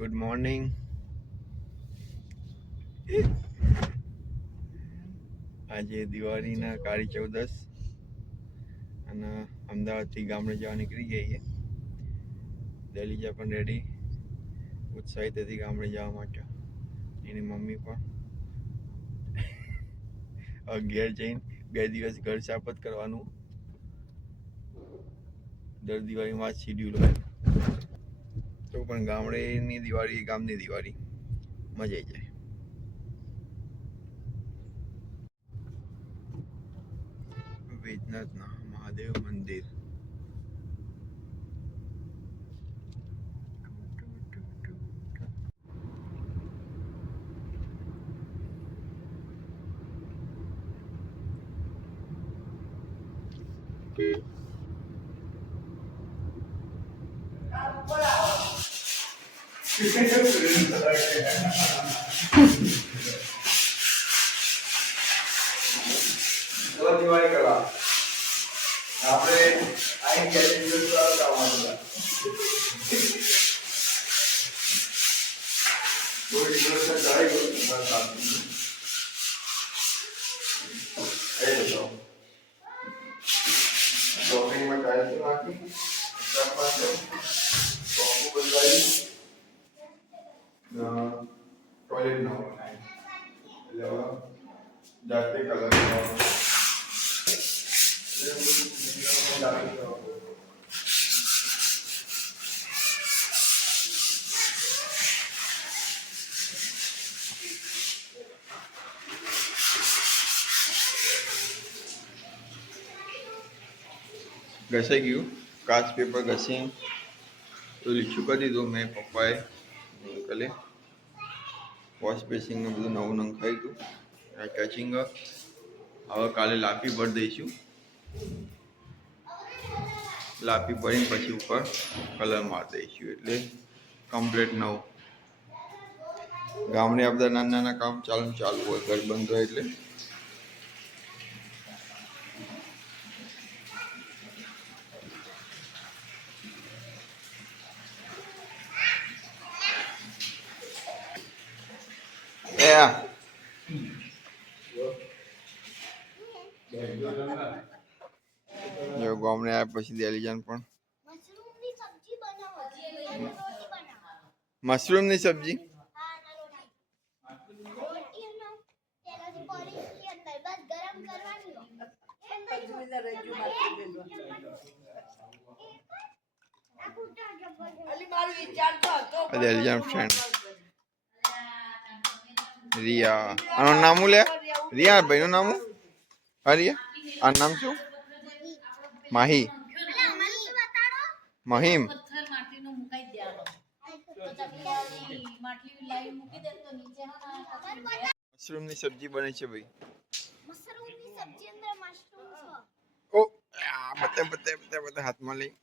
Good morning આજે દિવાળીના કાળી ચૌદસ અને અમદાવાદથી ગામડે જવા નીકળી ગઈ દલીજા પણ રેડી ઉત્સાહિત હતી ગામડે જવા માટે. એની મમ્મી પણ ઘેર જઈને બે દિવસ ઘર સાફ કરવાનું. દર દિવાળીમાં જ શિડ્યુલ હોય. તો પણ ગામડેની દિવાળી ગામની દિવાળી. મજા આવી જાય. વેદનાથના મહાદેવ મંદિર. ચલો દિવાળી કરવા આપણે આઈ ગયા દિવસ આવવાનું થોડી દિવસ ચડાઈ ગયું બસ આપી એ તો શોપિંગમાં ટાઈમ તો નાખી ચાર પાંચ શોપું બદલાઈ ટોયલેટ નવો નાખી એટલે હવે જાતે કલર કરવાનો ઘસાઈ ગયું કાચ પેપર ઘસી તો લીચું કરી દીધું મેં પપ્પાએ કાલે વોશ બેસિંગનું બધું નવું નવું ખાઈ ગયું. આ કેચિંગ હવે કાલે લાપી ભરી દઈશું. લાપી ભરીને પછી ઉપર કલર મારી દઈશું એટલે કમ્પ્લીટ નવું. ગામડે આ બધા નાના નાના કામ ચાલુ ચાલુ હોય, ઘર બંધ હોય એટલે. આ. જો ને આવ્યા પછી દેલીજાન પણ. મશરૂમની સબ્જી બનાવો. અને રિયા આનું નામ લે રિયા ભાઈનું નામ હું? હા રિયા આ નામ શું માહી મહિમ પથ્થર માટીનો મુકાઈ જ દેવાનો તો ચકલાની માટલી લાવી મૂકી દે તો નીચે હા ના પથ્થર મશરૂમની સબ્જી બને છે ભાઈ મશરૂમની સબ્જી અંદર મશરૂમ ઓ આ બતે બતે બતે બતે હાથમાં લઈ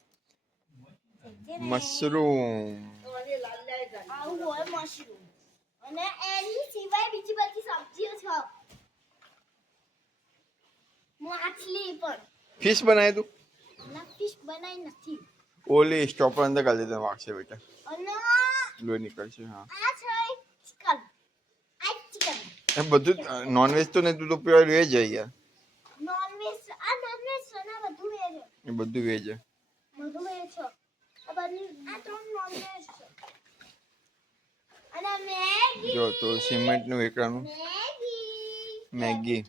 મશરૂમ છે આવું હોય મશરૂમ અને એની સિવાય બીજી બધી સબ્જીઓ છે માછલી પણ ફિશ બનાવી તું ના ફિશ બનાવી નથી ઓલી સ્ટોપર અંદર ગાલી દે તને વાગશે બેટા અને લોહી નીકળશે હા આ છે ચિકન આ ચિકન એ બધું નોનવેજ તો નહીં તું તો પ્યોર વેજ છે યાર નોનવેજ આ નોનવેજ છે ને બધું વેજ એ બધું વેજ છે જો તો સિમેન્ટનું વેકરાનું મેગી મેગી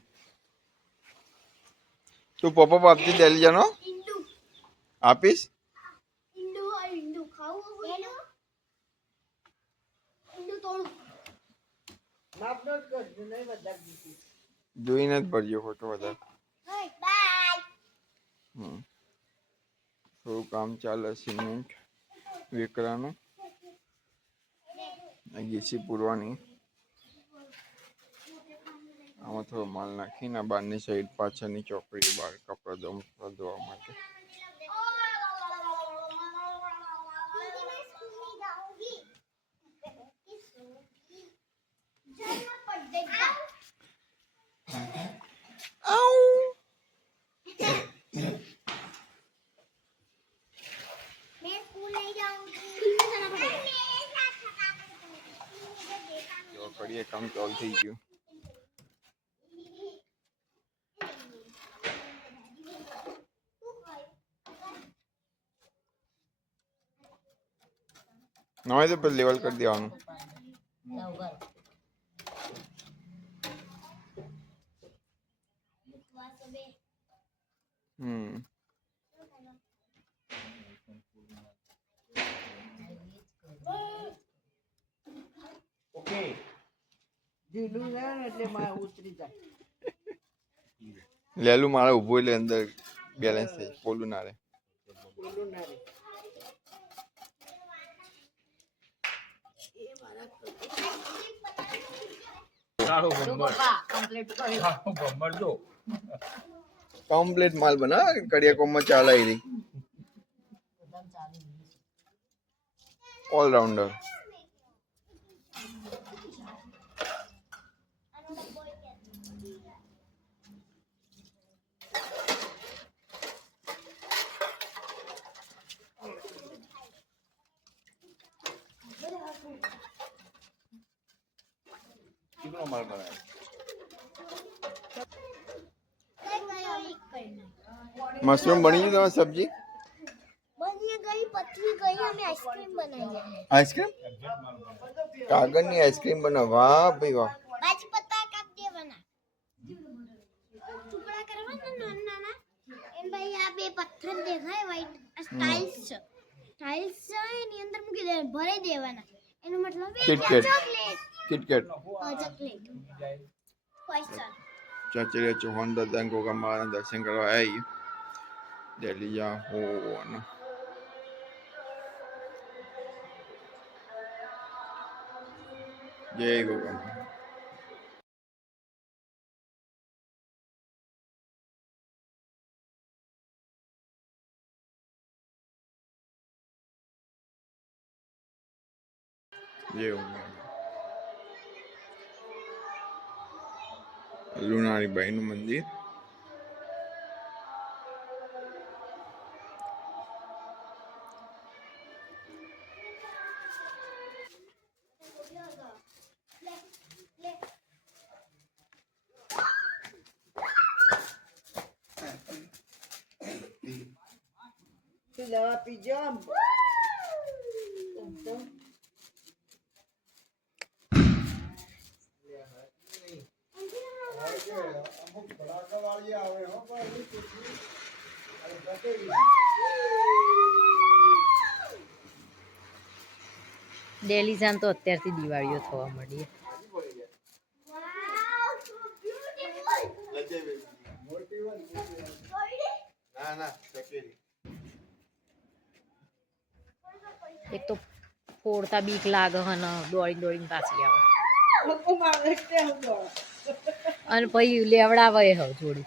તું પપ્પા આપતી દેલી જાનો ઈંડુ આપીશ ઈંડુ હોય ઈંડુ ખાવું હોય ને ઈંડુ તોડું જોઈને જ ભરજો ફોટો વધારે બાય હમ થોડું કામ ચાલે સિમેન્ટ વેકરાનું આ ગીસી પૂરવાની આમાં થોડો માલ નાખીને બહારની સાઈડ પાછળની ચોકડી બહાર કપડા ધોવા માટે કામ ચાલુ થઈ ગયું નવાય તો પેલું લેવલ કરી દેવાનું લાવ કર હમ ઢીલું રહે ને એટલે મારે ઉતરી જાય. લેલું મારે ઊભું એટલે અંદર બેલેન્સ થાય પોલું ના રહે પોલું ના રે. સારું જો ભમર પપ્પા કમ્પ્લીટ કરી. સારું ભમર જો. કમ્પ્લીટ માલ બના કડિયાકોમમાં ચાલે રહી. ઓલરાઉન્ડર કેટલો માલ બનાવે મશરૂમ બની ગયું તમારી સબ્જી બની ગઈ પથરી ગઈ અમે આઈસ્ક્રીમ બનાવી આઈસ્ક્રીમ કાગળની આઈસ્ક્રીમ બનાવ વાહ ભાઈ વાહ પાંચ પત્તા કાપ દેવાના ટુકડા કરવાના નાના નાના એમ ભાઈ આ બે પથ્થર દેખાય વ્હાઈટ આ સ્ટાઇલ્સ છે સ્ટાઇલ્સ છે એની અંદર મૂકી દેવાના ભરી દેવાના એનો મતલબ એ Kit કે Kat. ચોકલેટ કિટકેટ ચોકલેટ પૈસા ચાચરિયા ચૌહાણ દાદા ગોગા મહારાજ દર્શન કરવા આવી દિલ્હી જા હો અને જય ગોગા મહારાજ. જય ગોગા મહારાજ. ડેલી જાન તો અત્યારથી દિવાળીઓ થવા મળી એક તો ફોડતા બીક લાગે અને દોડીને દોડીને પાછી આવે. અને પછી લેવડાવે હવ થોડું.